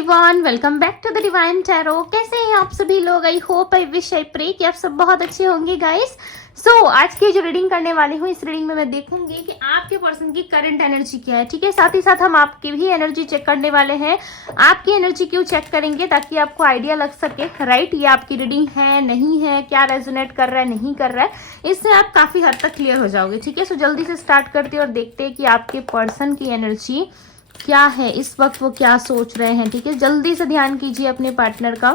Everyone, welcome back to the divine tarot. कैसे हैं आप सभी लोग? I hope, I wish, I pray कि आप सब बहुत अच्छे होंगे गाइस। सो आज की जो रीडिंग करने वाली हूँ, इस रीडिंग में मैं देखूंगी कि आपके पर्सन की करंट एनर्जी क्या है। ठीक है, साथ ही साथ हम आपकी भी एनर्जी चेक करने वाले हैं। आपकी एनर्जी क्यों चेक करेंगे? ताकि आपको आइडिया लग सके, राइट, ये आपकी रीडिंग है नहीं है, क्या रेजोनेट कर रहा है नहीं कर रहा है, इससे आप काफी हद तक क्लियर हो जाओगे। ठीक है, सो जल्दी से स्टार्ट करते हैं और देखते हैं कि आपके पर्सन की एनर्जी क्या है इस वक्त, वो क्या सोच रहे हैं। ठीक है, जल्दी से ध्यान कीजिए अपने पार्टनर का।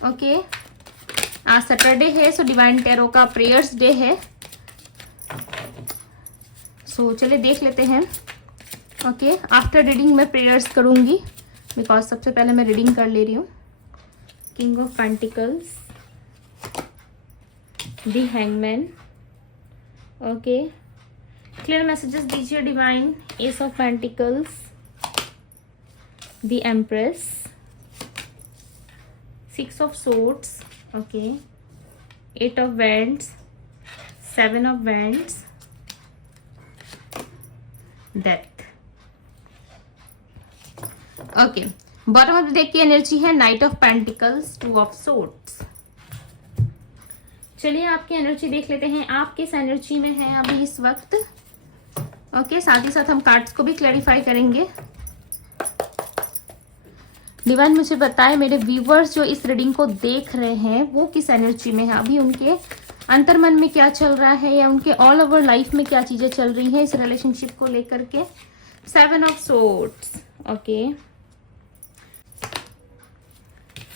ओके, आज सैटरडे है, सो डिवाइन टैरो का प्रेयर्स डे है। सो चलिए देख लेते हैं। ओके, आफ्टर रीडिंग मैं प्रेयर्स करूंगी, बिकॉज सबसे पहले मैं रीडिंग कर ले रही हूँ। King of pentacles, the hangman. Okay, clear messages दीजिए divine. Ace of pentacles, the empress, six of swords, okay, eight of wands, seven of wands, death. Okay, bottom of the deck की energy है knight of pentacles, two of swords. चलिए आपकी energy देख लेते हैं, आप किस एनर्जी में हैं अभी इस वक्त। ओके, साथ ही साथ हम कार्ड्स को भी क्लैरिफाई करेंगे। डिवाइन मुझे बताए मेरे व्यूवर्स जो इस रीडिंग को देख रहे हैं वो किस एनर्जी में है अभी, उनके अंतर्मन में क्या चल रहा है या उनके ऑल ओवर लाइफ में क्या चीजें चल रही हैं इस रिलेशनशिप को लेकर के। Seven of swords, okay,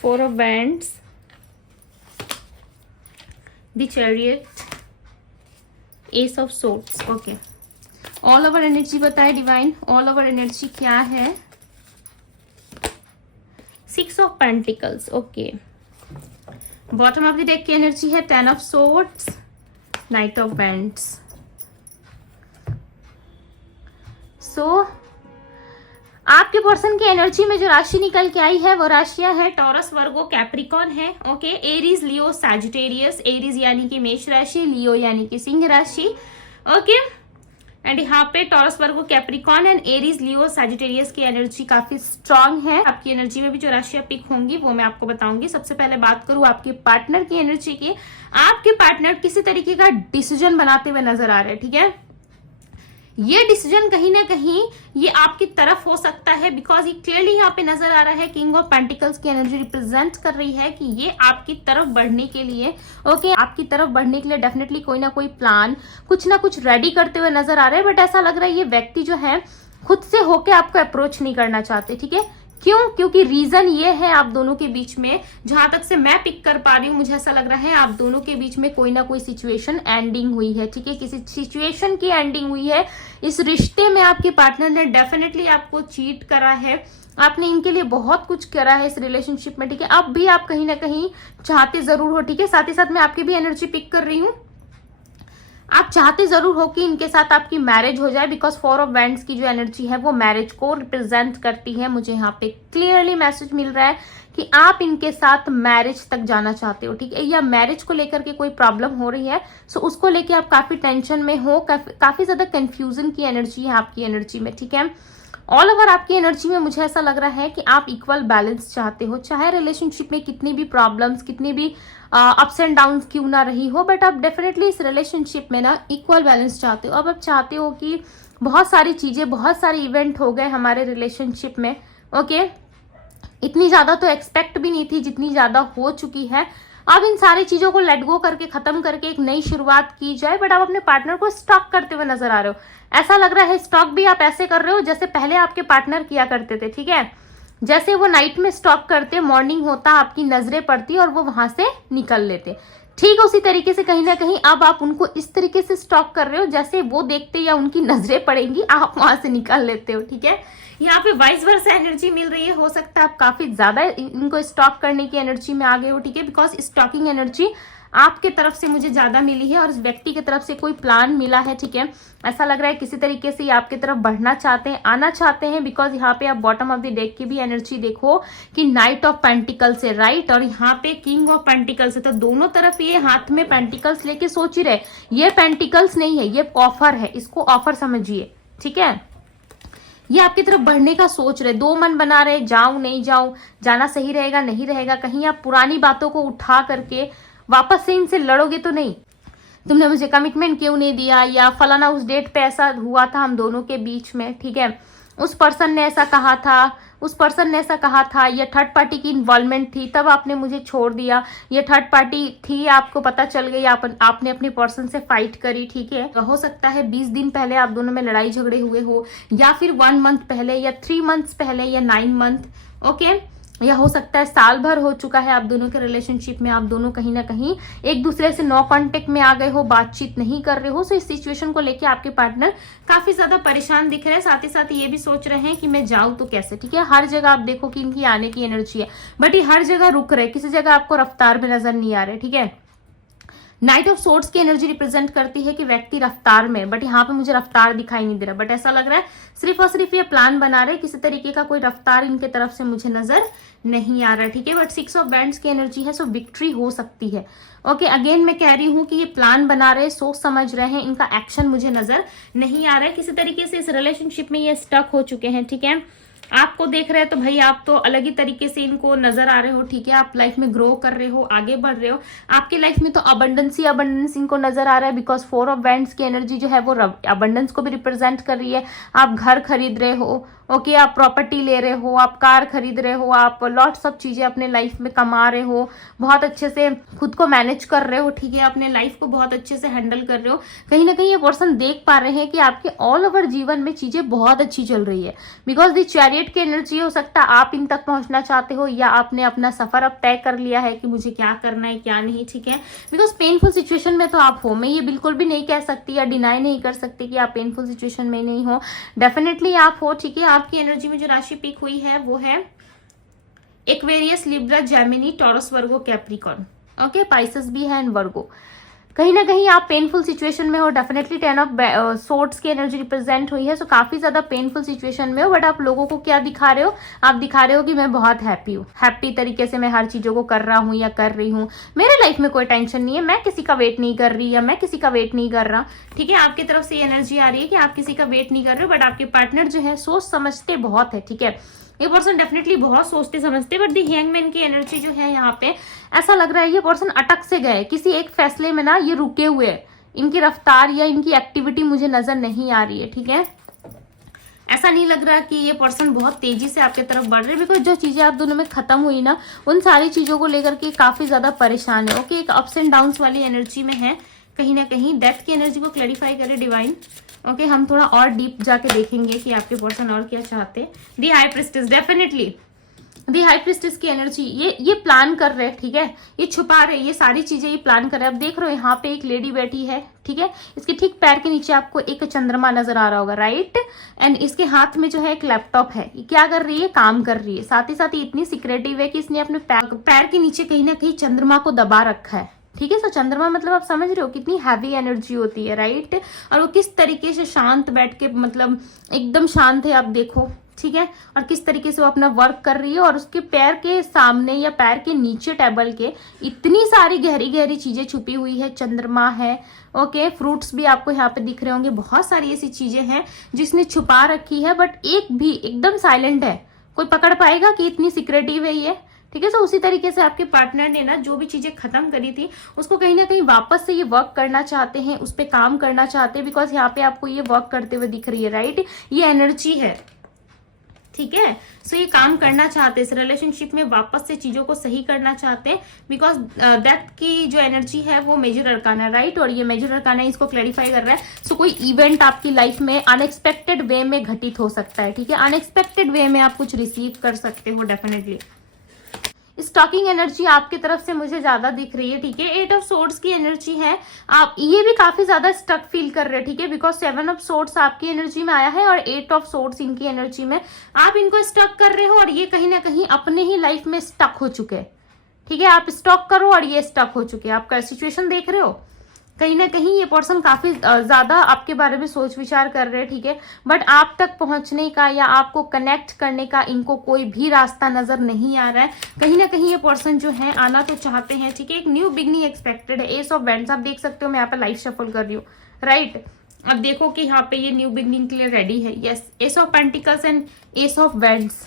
four of wands, the chariot, ace of swords. Okay, all over energy बताए डिवाइन, ऑल ओवर एनर्जी क्या है। Six of pentacles, okay, bottom of the deck की एनर्जी है ten of swords, knight of wands. So आपके person की energy में जो राशि निकल के आई है वो राशियां है टॉरस, वर्गो, कैप्रिकॉन है। ओके, एरीज, लियो, सैजिटेरियस। एरीज यानी कि मेष राशि, लियो यानी कि सिंह राशि। ओके, एंड यहाँ पे taurus, Virgo, Capricorn and Aries, Leo, Sagittarius की एनर्जी काफी स्ट्रांग है। आपकी एनर्जी में भी जो राशियां पिक होंगी वो मैं आपको बताऊंगी। सबसे पहले बात करूं आपके पार्टनर की एनर्जी की। आपके पार्टनर किसी तरीके का डिसीजन बनाते हुए नजर आ रहे हैं। ठीक है, ये डिसीजन कहीं ना कहीं ये आपकी तरफ हो सकता है, बिकॉज ये क्लियरली यहाँ पे नजर आ रहा है। किंग ऑफ पेंटिकल्स की एनर्जी रिप्रेजेंट कर रही है कि ये आपकी तरफ बढ़ने के लिए, ओके, आपकी तरफ बढ़ने के लिए डेफिनेटली कोई ना कोई प्लान, कुछ ना कुछ रेडी करते हुए नजर आ रहे हैं। बट ऐसा लग रहा है ये व्यक्ति जो है खुद से होके आपको अप्रोच नहीं करना चाहते। ठीक है, क्यों? क्योंकि रीजन ये है आप दोनों के बीच में, जहां तक से मैं पिक कर पा रही हूँ, मुझे ऐसा लग रहा है आप दोनों के बीच में कोई ना कोई सिचुएशन एंडिंग हुई है। ठीक है, किसी सिचुएशन की एंडिंग हुई है। इस रिश्ते में आपके पार्टनर ने डेफिनेटली आपको चीट करा है, आपने इनके लिए बहुत कुछ करा है इस रिलेशनशिप में। ठीक है, अब भी आप कहीं ना कहीं चाहते जरूर हो। ठीक है, साथ ही साथ मैं आपकी भी एनर्जी पिक कर रही हूँ, आप चाहते जरूर हो कि इनके साथ आपकी मैरिज हो जाए, बिकॉज फोर ऑफ वैंड्स की जो एनर्जी है वो मैरिज को रिप्रेजेंट करती है। मुझे यहाँ पे क्लियरली मैसेज मिल रहा है कि आप इनके साथ मैरिज तक जाना चाहते हो। ठीक है, या मैरिज को लेकर के कोई प्रॉब्लम हो रही है, सो उसको लेके आप काफी टेंशन में हो, काफी ज्यादा कंफ्यूजन की एनर्जी है आपकी एनर्जी में। ठीक है, ऑल ओवर आपकी एनर्जी में मुझे ऐसा लग रहा है कि आप इक्वल बैलेंस चाहते हो, चाहे रिलेशनशिप में कितनी भी प्रॉब्लम्स, कितनी भी अप्स एंड डाउन क्यों ना रही हो, बट आप डेफिनेटली इस रिलेशनशिप में ना इक्वल बैलेंस चाहते हो। अब आप चाहते हो कि बहुत सारी चीजें, बहुत सारे इवेंट हो गए हमारे रिलेशनशिप में। ओके, इतनी ज्यादा तो एक्सपेक्ट भी नहीं थी जितनी ज्यादा हो चुकी है। अब इन सारी चीजों को लेट गो करके, खत्म करके एक नई शुरुआत की जाए। बट आप अपने पार्टनर को स्टॉक करते हुए नजर आ रहे हो। ऐसा लग रहा है स्टॉक भी आप ऐसे कर रहे हो जैसे पहले आपके पार्टनर किया करते थे। ठीक है, जैसे वो नाइट में स्टॉक करते, मॉर्निंग होता, आपकी नजरें पड़ती और वो वहां से निकल लेते, ठीक उसी तरीके से कहीं ना कहीं अब आप उनको इस तरीके से स्टॉक कर रहे हो जैसे वो देखते या उनकी नजरें पड़ेंगी आप वहां से निकल लेते हो। ठीक है, यहाँ पे वाइस वर्सा एनर्जी मिल रही है। हो सकता है आप काफी ज्यादा इनको स्टॉक करने की एनर्जी में आ गए हो। ठीक है, बिकॉज स्टॉकिंग एनर्जी आपके तरफ से मुझे ज्यादा मिली है और इस व्यक्ति की तरफ से कोई प्लान मिला है। ठीक है, ऐसा लग रहा है किसी तरीके से ये आपकी तरफ बढ़ना चाहते हैं, आना चाहते हैं, बिकॉज यहाँ पे आप बॉटम ऑफ द डेक की भी एनर्जी देखो कि नाइट ऑफ पेंटिकल्स है, राइट, और यहाँ पे किंग ऑफ पेंटिकल्स है। तो दोनों तरफ ये हाथ में पेंटिकल्स लेके सोच ही रहे, ये पेंटिकल्स नहीं है, ये ऑफर है, इसको ऑफर समझिए। ठीक है, ये आपकी तरफ बढ़ने का सोच रहे, दो मन बना रहे, जाऊं नहीं जाऊं, जाना सही रहेगा नहीं रहेगा, कहीं आप पुरानी बातों को उठा करके वापस से इनसे लड़ोगे तो नहीं, तुमने मुझे कमिटमेंट क्यों नहीं दिया, या फलाना उस डेट पे ऐसा हुआ था हम दोनों के बीच में, ठीक है, उस पर्सन ने ऐसा कहा था, उस पर्सन ने ऐसा कहा था, या थर्ड पार्टी की इन्वॉल्वमेंट थी तब आपने मुझे छोड़ दिया, ये थर्ड पार्टी थी आपको पता चल गई, आपने अपने पर्सन से फाइट करी, ठीक है। तो हो सकता है 20 दिन पहले आप दोनों में लड़ाई झगड़े हुए हो, या फिर 1 मंथ पहले, या 3 मंथ्स पहले, या 9 मंथ, ओके, या हो सकता है साल भर हो चुका है आप दोनों के रिलेशनशिप में, आप दोनों कहीं ना कहीं एक दूसरे से नो कांटेक्ट में आ गए हो, बातचीत नहीं कर रहे हो। सो इस सिचुएशन को लेके आपके पार्टनर काफी ज्यादा परेशान दिख रहे हैं, साथ ही साथ ये भी सोच रहे हैं कि मैं जाऊं तो कैसे, ठीक है। हर जगह आप देखो कि इनकी आने की एनर्जी है, बट ये हर जगह रुक रहे, किसी जगह आपको रफ्तार में नजर नहीं आ रहे, ठीक है। नाइट ऑफ सोर्ड्स की एनर्जी रिप्रेजेंट करती है कि व्यक्ति रफ्तार में, बट यहाँ पे मुझे रफ्तार दिखाई नहीं दे रहा, बट ऐसा लग रहा है सिर्फ और सिर्फ ये प्लान बना रहे, किसी तरीके का कोई रफ्तार इनके तरफ से मुझे नजर नहीं आ रहा, ठीक है। बट 6 ऑफ बैंड्स की एनर्जी है, सो विक्ट्री हो सकती है, ओके। अगेन मैं कह रही हूँ कि ये प्लान बना रहे, सोच समझ रहे हैं, इनका एक्शन मुझे नजर नहीं आ रहा है, किसी तरीके से इस रिलेशनशिप में ये स्टक हो चुके हैं, ठीक है। आपको देख रहे हैं तो भाई आप तो अलग ही तरीके से इनको नजर आ रहे हो, ठीक है। आप लाइफ में ग्रो कर रहे हो, आगे बढ़ रहे हो, आपकी लाइफ में तो अबंडेंस ही अबंडेंस इनको नजर आ रहा है, बिकॉज 4 ऑफ वैंड्स की एनर्जी जो है वो अबंडेंस को भी रिप्रेजेंट कर रही है। आप घर खरीद रहे हो, ओके, आप प्रॉपर्टी ले रहे हो, आप कार खरीद रहे हो, आप लॉट्स ऑफ चीजें अपने लाइफ में कमा रहे हो, बहुत अच्छे से खुद को मैनेज कर रहे हो, ठीक है, अपने लाइफ को बहुत अच्छे से हैंडल कर रहे हो। कहीं ना कहीं ये पर्सन देख पा रहे हैं कि आपके ऑल ओवर जीवन में चीजें बहुत अच्छी चल रही है, बिकॉज दी चैरियट की एनर्जी हो सकता है आप इन तक पहुंचना चाहते हो, या आपने अपना सफर अब तय कर लिया है कि मुझे क्या करना है क्या नहीं, ठीक है। बिकॉज पेनफुल सिचुएशन में तो आप हो, मैं ये बिल्कुल भी नहीं कह सकती या डिनाई नहीं कर सकती कि आप पेनफुल सिचुएशन में नहीं हो, डेफिनेटली आप हो, ठीक है। आपकी एनर्जी में जो राशि पिक हुई है वो है एक्वेरियस, लिब्रा, जेमिनी, टॉरस, वर्गो, कैप्रिकॉर्न, ओके, पाइसेस भी है एंड वर्गो। कहीं ना कहीं आप पेनफुल सिचुएशन में हो, डेफिनेटली 10 ऑफ सोर्ड्स की एनर्जी रिप्रेजेंट हुई है, सो काफी ज्यादा पेनफुल सिचुएशन में हो, बट आप लोगों को क्या दिखा रहे हो, आप दिखा रहे हो कि मैं बहुत हैप्पी हूँ, हैप्पी तरीके से मैं हर चीजों को कर रहा हूँ या कर रही हूँ, मेरे लाइफ में कोई टेंशन नहीं है, मैं किसी का वेट नहीं कर रही या मैं किसी का वेट नहीं कर रहा, ठीक है। आपकी तरफ से एनर्जी आ रही है कि आप किसी का वेट नहीं कर रहे हो, बट आपके पार्टनर जो है सोच समझते बहुत है, ठीक है। ये पर्सन डेफिनेटली बहुत सोचते समझते, बट दी हैंगमैन की एनर्जी जो है यहाँ पे ऐसा लग रहा है ये पर्सन अटक से गए किसी एक फैसले में ना, ये रुके हुए, इनकी रफ्तार या इनकी एक्टिविटी मुझे नजर नहीं आ रही है, ठीक है। ऐसा नहीं लग रहा कि ये पर्सन बहुत तेजी से आपके तरफ बढ़ रहे हैं, बिकॉज जो चीजें आप दोनों में खत्म हुई ना, उन सारी चीजों को लेकर के काफी ज्यादा परेशान है, ओके। एक अप्स एंड डाउन्स वाली एनर्जी में है, कहीं ना कहीं डेथ की एनर्जी को क्लैरिफाई करे डिवाइन, ओके। हम थोड़ा और डीप जाके देखेंगे कि आपके पर्सन और क्या चाहते हैं। दी हाई प्रिस्टेस, डेफिनेटली दी हाई प्रिस्टेस की एनर्जी, ये प्लान कर रहे हैं, ठीक है, ये छुपा रहे, ये सारी चीजें ये प्लान कर रहे हैं। अब देख रहे हो यहाँ पे एक लेडी बैठी है, ठीक है, इसके ठीक पैर के नीचे आपको एक चंद्रमा नजर आ रहा होगा, राइट, एंड इसके हाथ में जो है एक लैपटॉप है, ये क्या कर रही है, काम कर रही है, साथ ही साथ ये इतनी सिक्रेटिव है कि इसने अपने पैर के नीचे कहीं ना कहीं चंद्रमा को दबा रखा है, ठीक है। सो चंद्रमा मतलब आप समझ रहे हो कितनी हैवी एनर्जी होती है, राइट, और वो किस तरीके से शांत बैठ के, मतलब एकदम शांत है, आप देखो, ठीक है, और किस तरीके से वो अपना वर्क कर रही है, और उसके पैर के सामने या पैर के नीचे टेबल के इतनी सारी गहरी गहरी चीजें छुपी हुई है, चंद्रमा है, ओके, फ्रूट्स भी आपको यहाँ पे दिख रहे होंगे, बहुत सारी ऐसी चीजें हैं जिसने छुपा रखी है, बट एक भी एकदम साइलेंट है, कोई पकड़ पाएगा कि इतनी सिक्रेटिव है ये, ठीक है। सो उसी तरीके से आपके पार्टनर ने ना जो भी चीजें खत्म करी थी उसको कहीं ना कहीं वापस से ये वर्क करना चाहते हैं, उस पर काम करना चाहते हैं, बिकॉज यहाँ पे आपको ये वर्क करते हुए दिख रही है, राइट, ये एनर्जी है, ठीक है। सो ये काम करना चाहते हैं, इस रिलेशनशिप में वापस से चीजों को सही करना चाहते हैं, बिकॉज डेथ की जो एनर्जी है वो मेजर अरकाना, राइट, और ये मेजर अरकाना इसको क्लैरिफाई कर रहा है। सो कोई इवेंट आपकी लाइफ में अनएक्सपेक्टेड वे में घटित हो सकता है, ठीक है, अनएक्सपेक्टेड वे में आप कुछ रिसीव कर सकते हो, डेफिनेटली। स्टॉकिंग एनर्जी आपकी तरफ से मुझे ज्यादा दिख रही है, ठीक है। 8 ऑफ सोर्ड्स की एनर्जी है, आप ये भी काफी ज्यादा स्टक फील कर रहे हैं, ठीक है, बिकॉज 7 ऑफ सोर्ड्स आपकी एनर्जी में आया है और 8 ऑफ सोर्ड्स इनकी एनर्जी में, आप इनको स्टक कर रहे हो और ये कहीं ना कहीं अपने ही लाइफ में स्टक हो चुके हैं, ठीक है। आप स्टॉक करो और ये स्टक हो चुके हैं, आपका सिचुएशन देख रहे हो, कहीं ना कहीं ये पर्सन काफी ज्यादा आपके बारे में सोच विचार कर रहे हैं, ठीक है, बट आप तक पहुंचने का या आपको कनेक्ट करने का इनको कोई भी रास्ता नजर नहीं आ रहा है। कहीं ना कहीं ये पर्सन जो है आना तो चाहते हैं, ठीक है, एक न्यू बिगनिंग एक्सपेक्टेड है। एस ऑफ वैंड्स आप देख सकते हो, मैं यहाँ पे लाइफ शफल कर रही हूँ, राइट, अब देखो कि यहाँ पे ये न्यू बिगनिंग के लिए रेडी है। Yes, S of pentacles and S of wands,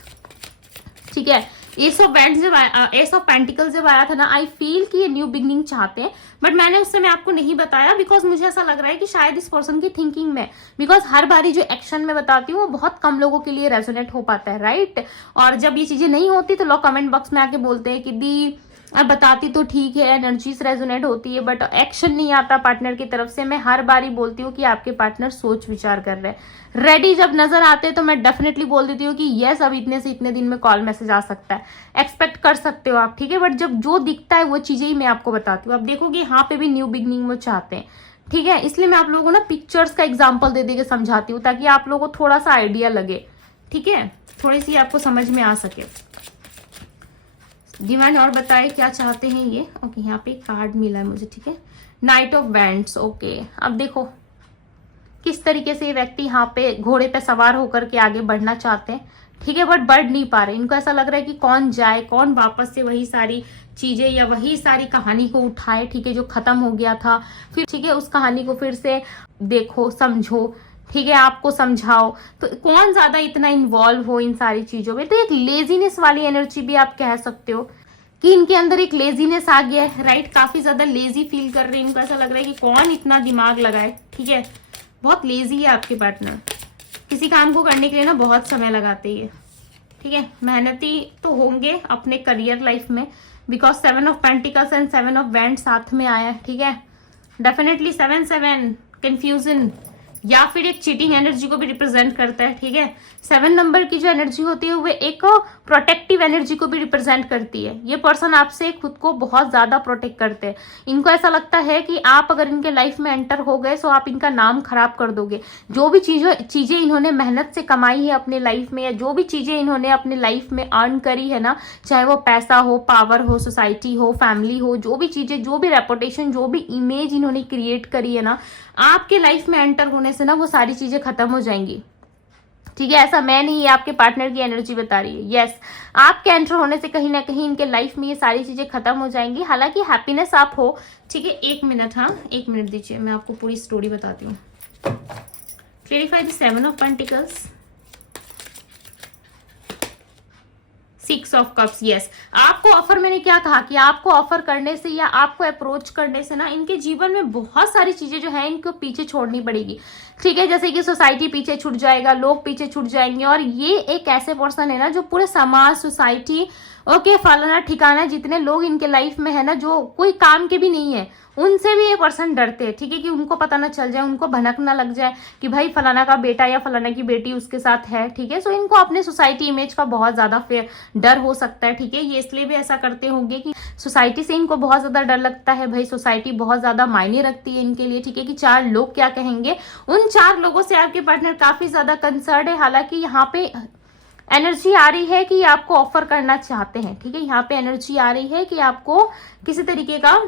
ठीक है। एस ऑफ वैंड्स जब एस ऑफ पेंटिकल्स जब आया था ना, आई फील कि ये न्यू बिगनिंग चाहते हैं, बट मैंने उस समय आपको नहीं बताया बिकॉज मुझे ऐसा लग रहा है कि शायद इस पर्सन की थिंकिंग में, बिकॉज हर बारी जो एक्शन में बताती हूँ वो बहुत कम लोगों के लिए रेजोनेट हो पाता है, राइट। और जब ये चीजें नहीं होती तो लोग कमेंट बॉक्स में आके बोलते हैं कि दी अब बताती तो ठीक है, एनर्जीज रेजोनेट होती है, बट एक्शन नहीं आता पार्टनर की तरफ से। मैं हर बारी बोलती हूँ कि आपके पार्टनर सोच विचार कर रहे हैं। रेडी जब नजर आते हैं तो मैं डेफिनेटली बोल देती हूँ कि यस, अब इतने से इतने दिन में कॉल मैसेज आ सकता है, एक्सपेक्ट कर सकते हो आप, ठीक है। बट जब जो दिखता है वो चीजें ही मैं आपको बताती हूँ। अब देखोगे यहाँ पे भी न्यू बिगनिंग वो चाहते हैं, ठीक है। इसलिए मैं आप लोगों को ना पिक्चर्स का एग्जाम्पल दे के समझाती हूँ ताकि आप लोगों को थोड़ा सा आइडिया लगे, ठीक है, थोड़ी सी आपको समझ में आ सके। डिवाइन और बताए क्या चाहते हैं ये। ओके, यहाँ पे कार्ड मिला है मुझे, ठीक है, नाइट ऑफ वैंड्स। ओके, अब देखो किस तरीके से ये व्यक्ति यहाँ पे घोड़े पे सवार होकर के आगे बढ़ना चाहते हैं, ठीक है, बट बढ़ नहीं पा रहे। इनको ऐसा लग रहा है कि कौन जाए, कौन वापस से वही सारी चीजें या वही सारी कहानी को उठाए, ठीक है, जो खत्म हो गया था, फिर ठीक है उस कहानी को फिर से देखो, समझो, ठीक है, आपको समझाओ। तो कौन ज्यादा इतना इन्वॉल्व हो इन सारी चीजों में। तो एक लेजीनेस वाली एनर्जी भी आप कह सकते हो कि इनके अंदर एक लेजीनेस आ गया है, राइट। काफी ज्यादा लेजी फील कर रहे हैं, इनको ऐसा लग रहा है कि कौन इतना दिमाग लगाए, ठीक है। बहुत लेजी है आपके पार्टनर, किसी काम को करने के लिए ना बहुत समय लगाते हैं, ठीक है। मेहनती तो होंगे अपने करियर लाइफ में, because 7 of pentacles and 7 of wands साथ में आया है, ठीक है। डेफिनेटली 7 कंफ्यूजन या फिर एक चीटिंग एनर्जी को भी रिप्रेजेंट करता है, ठीक है। 7 नंबर की जो एनर्जी होती है वो एक प्रोटेक्टिव एनर्जी को भी रिप्रेजेंट करती है। ये पर्सन आपसे खुद को बहुत ज्यादा प्रोटेक्ट करते हैं। इनको ऐसा लगता है कि आप अगर इनके लाइफ में एंटर हो गए तो आप इनका नाम खराब कर दोगे। जो भी चीजें इन्होंने मेहनत से कमाई है अपने लाइफ में, या जो भी चीजें इन्होंने अपने लाइफ में अर्न करी है ना, चाहे वो पैसा हो, पावर हो, सोसाइटी हो, फैमिली हो, जो भी चीजें, जो भी रेपुटेशन, जो भी इमेज इन्होंने क्रिएट करी है ना, आपके लाइफ में एंटर होने से ना वो सारी चीजें खत्म हो जाएंगी, ठीक है। ऐसा मैं नहीं, आपके पार्टनर की एनर्जी बता रही है। यस, आपके एंटर होने से कहीं ना कहीं इनके लाइफ में ये सारी चीजें खत्म हो जाएंगी। हालांकि हैप्पीनेस आप हो, ठीक है। 1 मिनट, हाँ 1 मिनट दीजिए, मैं आपको पूरी स्टोरी बताती हूँ। Clarify the 7 of pentacles, 6 of cups. Yes, आपको ऑफर, मैंने क्या कहा कि आपको ऑफर करने से या आपको अप्रोच करने से ना इनके जीवन में बहुत सारी चीजें जो है इनको पीछे छोड़नी पड़ेगी, ठीक है। जैसे कि सोसाइटी पीछे छूट जाएगा, लोग पीछे छूट जाएंगे, और ये एक ऐसे पर्सन है ना जो पूरे समाज, सोसाइटी, ओके, फलाना ठिकाना, जितने लोग इनके लाइफ में है ना जो कोई काम के भी नहीं है, उनसे भी ये पर्सन डरते हैं, ठीक है, कि उनको पता ना चल जाए, उनको भनक ना लग जाए कि भाई फलाना का बेटा या फलाना की बेटी उसके साथ है, ठीक है। सो इनको अपने सोसाइटी इमेज का बहुत ज्यादा डर हो सकता है, ठीक है। ये इसलिए भी ऐसा करते होंगे कि सोसाइटी से इनको बहुत ज्यादा डर लगता है, भाई सोसाइटी बहुत ज्यादा मायने रखती है इनके लिए, ठीक है, कि 4 लोग क्या कहेंगे। उन 4 लोगों से आपके पार्टनर काफी ज्यादा कंसर्न है। हालांकि यहाँ पे एनर्जी आ रही है कि आपको ऑफर करना चाहते हैं, ठीक है। यहाँ पे एनर्जी आ रही है कि आपको किसी तरीके का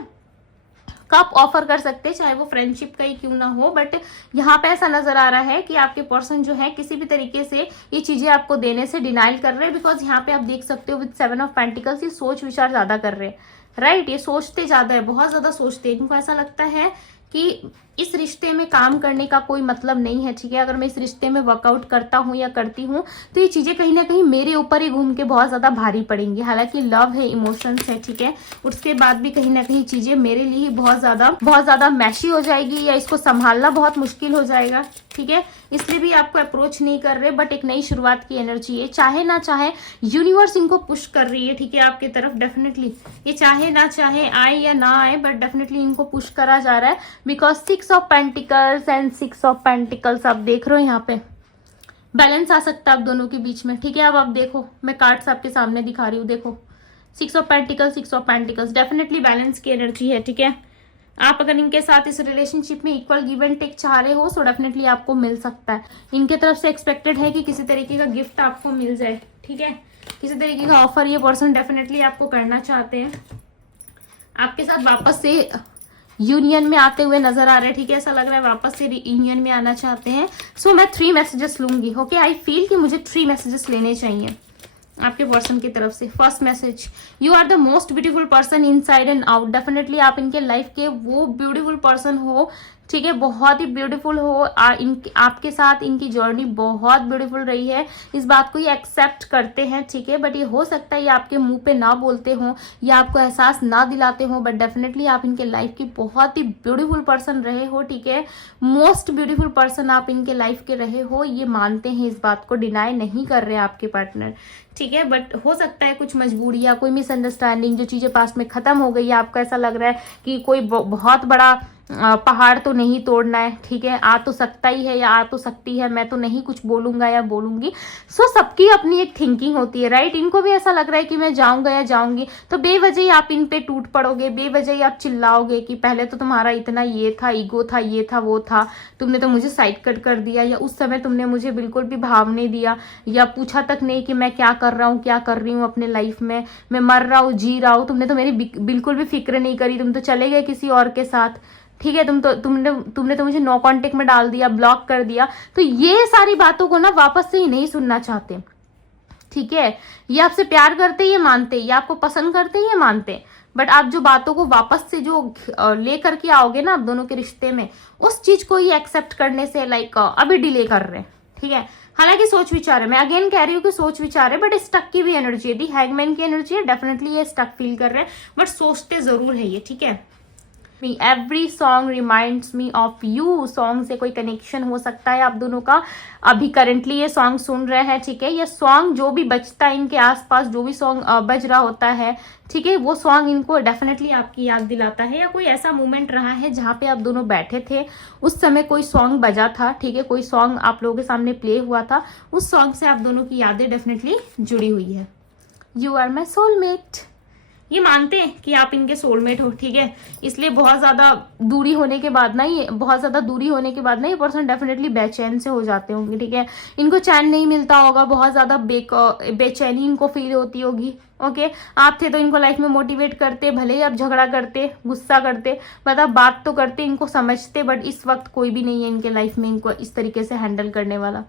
कप ऑफर कर सकते हैं, चाहे वो फ्रेंडशिप का ही क्यों ना हो, बट यहाँ पे ऐसा नजर आ रहा है कि आपके पर्सन जो है किसी भी तरीके से ये चीजें आपको देने से डिनाइल कर रहे हैं। बिकॉज यहाँ पे आप देख सकते हो विद 7 ऑफ पेंटिकल्स ये सोच विचार ज्यादा कर रहे हैं, राइट। ये सोचते ज्यादा है, बहुत ज्यादा सोचते हैं। इनको ऐसा लगता है कि इस रिश्ते में काम करने का कोई मतलब नहीं है, ठीक है। अगर मैं इस रिश्ते में वर्कआउट करता हूँ या करती हूँ तो ये चीजें कहीं ना कहीं मेरे ऊपर ही घूम के बहुत ज्यादा भारी पड़ेंगी। हालांकि लव है, इमोशंस है, ठीक है, उसके बाद भी कहीं ना कहीं चीजें मेरे लिए ही बहुत ज्यादा मैशी हो जाएगी, या इसको संभालना बहुत मुश्किल हो जाएगा, ठीक है। इसलिए भी आपको अप्रोच नहीं कर रहे, बट एक नई शुरुआत की एनर्जी है। चाहे ना चाहे यूनिवर्स इनको पुश कर रही है, ठीक है, आपकी तरफ। डेफिनेटली ये चाहे ना चाहे आए या ना आए, बट डेफिनेटली इनको पुश करा जा रहा है। Because 6 of pentacles and 6 of pentacles आप देख रहे हो, यहाँ पे बैलेंस आ सकता है आप दोनों के बीच में, ठीक है। अब आप देखो, मैं कार्ड्स आपके सामने दिखा रही हूँ, देखो 6 of pentacles, 6 of pentacles, definitely balance की एनर्जी है, ठीक है। आप अगर इनके साथ इस रिलेशनशिप में इक्वल गिव एंड टेक चाह रहे हो तो डेफिनेटली आपको मिल सकता है। इनके तरफ से एक्सपेक्टेड है कि किसी तरीके का गिफ्ट आपको मिल जाए, ठीक है, किसी तरीके का ऑफर ये पर्सन डेफिनेटली आपको करना चाहते हैं। आपके साथ वापस से यूनियन में आते हुए नजर आ रहे हैं, ठीक है। ऐसा लग रहा है वापस से यूनियन में आना चाहते हैं। सो मैं 3 मैसेजेस लूंगी, ओके। आई फील कि मुझे 3 मैसेजेस लेने चाहिए आपके पर्सन की तरफ से। First message, you are the most beautiful person inside and out. Definitely आप इनके लाइफ के वो ब्यूटीफुल पर्सन हो, ठीक है, बहुत ही ब्यूटीफुल हो। आपके साथ इनकी जर्नी बहुत ब्यूटीफुल रही है, इस बात को ये एक्सेप्ट करते हैं, ठीक है। बट ये हो सकता है ये आपके मुंह पे ना बोलते हो या आपको एहसास ना दिलाते हो, बट डेफिनेटली आप इनके लाइफ की बहुत ही ब्यूटीफुल पर्सन रहे हो, ठीक है। मोस्ट ब्यूटीफुल पर्सन आप इनके लाइफ के रहे हो, ये मानते हैं, इस बात को डिनाई नहीं कर रहे आपके पार्टनर, ठीक है। बट हो सकता है कुछ मजबूरी या कोई मिसअंडरस्टैंडिंग, जो चीजें पास में खत्म हो गई है, आपको ऐसा लग रहा है कि कोई बहुत बड़ा पहाड़ तो नहीं तोड़ना है, ठीक है। आ तो सकता ही है या आ तो सकती है, मैं तो नहीं कुछ बोलूंगा या बोलूंगी। सो सबकी अपनी एक थिंकिंग होती है, राइट। इनको भी ऐसा लग रहा है कि मैं जाऊंगा या जाऊंगी, तो बेवजह ही आप इन पे टूट पड़ोगे, बेवजह ही आप चिल्लाओगे कि पहले तो तुम्हारा इतना ये था, ईगो था, ये था, वो था, तुमने तो मुझे साइड कट कर दिया, या उस समय तुमने मुझे बिल्कुल भी भाव नहीं दिया या पूछा तक नहीं कि मैं क्या कर रहा हूँ, क्या कर रही हूँ अपने लाइफ में, मैं मर रहा हूँ, जी रहा हूँ, तुमने तो मेरी बिल्कुल भी फिक्र नहीं करी, तुम तो चले गए किसी और के साथ, ठीक है। तुमने तो मुझे नो कांटेक्ट में डाल दिया, ब्लॉक कर दिया। तो ये सारी बातों को ना वापस से ही नहीं सुनना चाहते, ठीक है। ये आपसे प्यार करते, ये मानते, ये आपको पसंद करते, ये मानते, बट आप जो बातों को वापस से जो लेकर के आओगे ना आप दोनों के रिश्ते में, उस चीज को ये एक्सेप्ट करने से लाइक अभी डिले कर रहे हैं, ठीक है। हालांकि सोच विचार है, मैं अगेन कह रही हूँ कि सोच विचार है, बट स्टक की भी एनर्जी है, दी हैंगमैन की एनर्जी है, डेफिनेटली ये स्टक फील कर रहे हैं, बट सोचते जरूर है ये, ठीक है। Every song reminds me of you, song से कोई कनेक्शन हो सकता है आप दोनों का, अभी करंटली ये सॉन्ग सुन रहे हैं, ठीक है। ये सॉन्ग जो भी बजता है इनके आसपास, जो भी सॉन्ग बज रहा होता है, ठीक है, वो सॉन्ग इनको डेफिनेटली आपकी याद दिलाता है, या कोई ऐसा मोमेंट रहा है जहाँ पे आप दोनों बैठे थे, उस समय कोई सॉन्ग बजा था, ठीक है, कोई सॉन्ग आप लोगों के सामने प्ले हुआ था, उस सॉन्ग से आप दोनों की यादें डेफिनेटली जुड़ी हुई है। यू आर माई सोलमेट, ये मानते हैं कि आप इनके सोलमेट हो, ठीक है। इसलिए बहुत ज्यादा दूरी होने के बाद ना ये पर्सन डेफिनेटली बेचैन से हो जाते होंगे, ठीक है। इनको चैन नहीं मिलता होगा, बहुत ज्यादा बेचैनी इनको फील होती होगी, ओके। आप थे तो इनको लाइफ में मोटिवेट करते, भले ही आप झगड़ा करते, गुस्सा करते, मतलब बात तो करते, इनको समझते, बट इस वक्त कोई भी नहीं है इनके लाइफ में इनको इस तरीके से हैंडल करने वाला।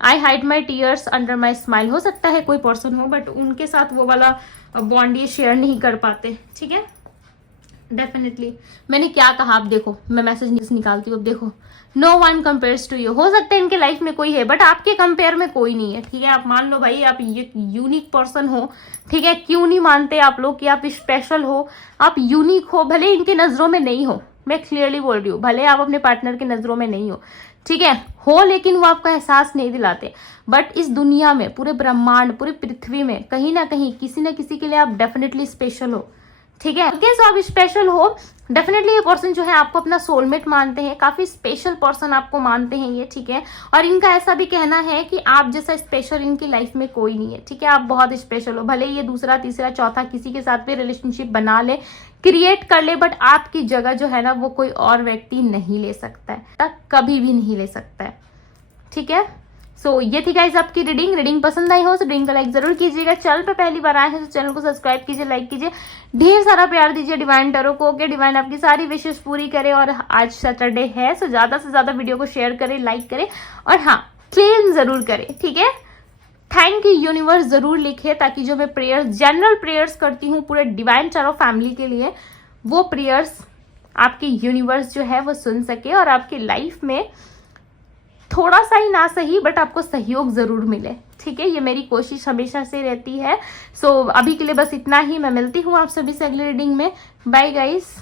आई hide my tears under my smile, हो सकता है कोई पर्सन हो, बट उनके साथ वो वाला बॉन्ड ये शेयर नहीं कर पाते, ठीक है। डेफिनेटली मैंने क्या कहा, आप देखो, मैं मैसेज निकालती हूँ, अब देखो, no one compares to you, हो सकता है इनके लाइफ में कोई है, बट आपके कंपेयर में कोई नहीं है, ठीक है। आप मान लो भाई आप यूनिक पर्सन हो, ठीक है। क्यों नहीं मानते आप लोग कि आप स्पेशल हो, आप यूनिक हो, भले इनकी नजरों में नहीं हो, मैं क्लियरली बोल रही हूँ, भले आप अपने पार्टनर की नजरों में नहीं हो, ठीक है, हो, लेकिन वो आपको एहसास नहीं दिलाते, बट इस दुनिया में, पूरे ब्रह्मांड, पूरी पृथ्वी में कहीं ना कहीं किसी ना किसी के लिए आप डेफिनेटली स्पेशल हो, ठीक है। सो आप स्पेशल हो, डेफिनेटली ये पर्सन जो है आपको अपना सोलमेट मानते हैं, काफी स्पेशल पर्सन आपको मानते हैं ये, ठीक है। और इनका ऐसा भी कहना है कि आप जैसा स्पेशल इनकी लाइफ में कोई नहीं है, ठीक है। आप बहुत स्पेशल हो, भले ये दूसरा, तीसरा, चौथा किसी के साथ भी रिलेशनशिप बना ले, क्रिएट कर ले, बट आपकी जगह जो है ना वो कोई और व्यक्ति नहीं ले सकता है, तक कभी भी नहीं ले सकता है, ठीक है। सो ये थी गाइस आपकी रीडिंग पसंद आई हो तो रीडिंग का लाइक जरूर कीजिएगा, चैनल पे पहली बार आए हैं तो चैनल को सब्सक्राइब कीजिए, लाइक कीजिए, ढेर सारा प्यार दीजिए डिवाइन टैरो को, ओके। डिवाइन आपकी सारी विशेष पूरी करे, और आज सैटरडे है सो ज्यादा से ज्यादा वीडियो को शेयर करें, लाइक करें, और हाँ क्लेम जरूर करें, ठीक है। थैंक यू यूनिवर्स जरूर लिखे, ताकि जो मैं प्रेयर्स, जनरल प्रेयर्स करती हूँ पूरे डिवाइन टैरो फैमिली के लिए, वो प्रेयर्स आपकी यूनिवर्स जो है वो सुन सके, और आपकी लाइफ में थोड़ा सा ही ना सही बट आपको सहयोग जरूर मिले, ठीक है। ये मेरी कोशिश हमेशा से रहती है। सो अभी के लिए बस इतना ही, मैं मिलती हूँ आप सभी से अगली रीडिंग में। Bye guys.